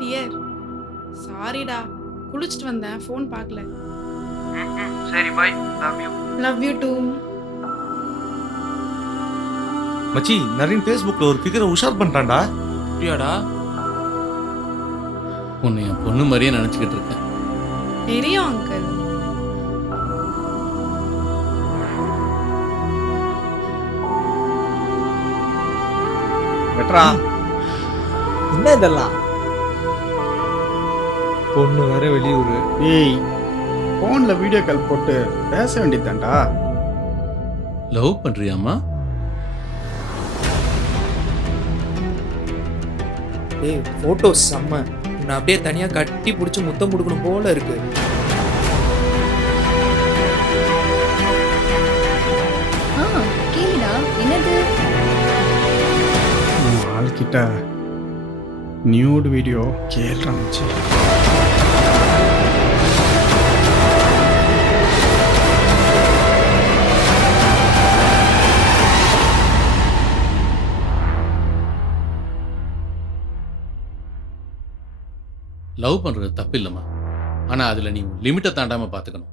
Dear. சாரிடா. குளிச்சிட்டு வந்தேன். ஃபோன் பார்க்கல. சரி bye. Love you. Love you too. மச்சி நரீன் ஃபேஸ்புக்ல ஒரு ஃபிகரை உஷார் பண்ணிட்டான்டா. அப்படியாடா? உன்னை என் பொண்ணு மாதிரியே நினச்சிக்கிட்டு இருக்கேன். தெரியும் அங்கிள். வெட்றா. என்ன இதெல்லாம்? பொண்ணு வேற வெளியூரு. ஏய், ஃபோன்ல வீடியோ கால் போட்டு பேச வேண்டியதான்டா. லவ் பண்ணுறியாம்மா? ஏய், போட்டோ செம்ம. உன்னை அப்படியே தனியா கட்டி பிடிச்சி முத்தம் கொடுக்கணும் போல இருக்கு. கேளுடா, என்னது? உன் ஆள்கிட்ட நியூட் வீடியோ கேள்றா மச்சி. லவ் பண்ணுறது தப்பு இல்லைம்மா. ஆனால் அதில் நீ லிமிட்டை தாண்டாமல் பார்த்துக்கணும்.